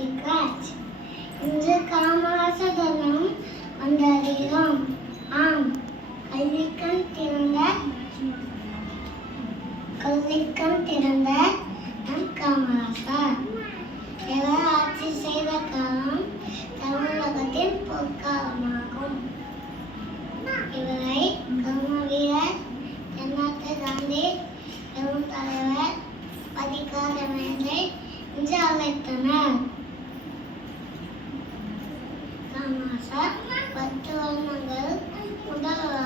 கார்த்திக்ராஜ். இன்று காமராசர் தினம் கொண்டாடுகிறோம். ஆம், கல்விக்கண் திறந்த நம் காமராசர். இவர் ஆட்சி செய்த காலம் தமிழகத்தின் பொற்காலமாகும். இவரை கர்ம வீரர் தென்னாட்டு காந்தி பெரும் தலைவர் பதிக்காத மேதை என்று அழைத்தனர். காமராசர் 10 வருடங்கள் முதல்வர்